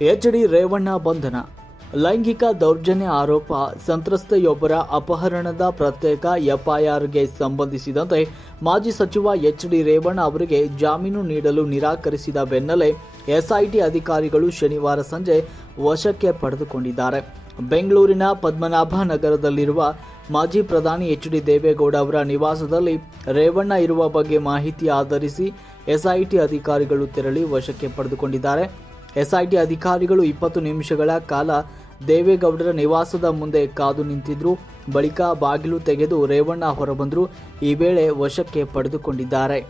H D. Revanna ಬಂಧನ. ಲೈಂಗಿಕ ದೌರ್ಜನ್ಯ ಆರೋಪ ಸಂತ್ರಸ್ತೆಯೊಬ್ಬರ ಅಪಹರಣದ ಪ್ರತ್ಯೇಕ ಎಫ್ಐಆರ್ಗೆ ಸಂಬಂಧಿಸಿದಂತೆ ಮಾಜಿ ಸಚಿವ ಎಚ್.ಡಿ. ರೇವಣ್ಣ ಅವರಿಗೆ ಜಾಮೀನು ನೀಡಲು ನಿರಾಕರಿಸಿದ ಬೆನ್ನಲ್ಲೇ ಎಸ್ಐಟಿ ಅಧಿಕಾರಿಗಳು ಶನಿವಾರ ಸಂಜೆ ವಶಕ್ಕೆ ಪಡೆದುಕೊಂಡಿದ್ದಾರೆ. ಬೆಂಗಳೂರಿನ ಪದ್ಮನಾಭ ನಗರದಲ್ಲಿರುವ ಮಾಜಿ ಪ್ರಧಾನಿ ಎಚ್.ಡಿ. ದೇವೇಗೌಡ ಅವರ ನಿವಾಸದಲ್ಲಿ ರೇವಣ್ಣ ಇರುವ ಬಗ್ಗೆ ಮಾಹಿತಿ ಆಧರಿಸಿ ಎಸ್ಐಟಿ ಅಧಿಕಾರಿಗಳು ತೆರಳಿ ವಶಕ್ಕೆ ಪಡೆದುಕೊಂಡಿದ್ದಾರೆ. ಎಸ್ಐಟಿ ಅಧಿಕಾರಿಗಳು 20 ನಿಮಿಷಗಳ ಕಾಲ ದೇವೇಗೌಡರ ನಿವಾಸದ ಮುಂದೆ ಕಾದು ನಿಂತಿದ್ರು. ಬಳಿಕ ಬಾಗಿಲು ತೆಗೆದು ರೇವಣ್ಣ ಹೊರಬಂದರು. ಈ ವೇಳೆ ವಶಕ್ಕೆ ಪಡೆದುಕೊಂಡಿದ್ದಾರೆ.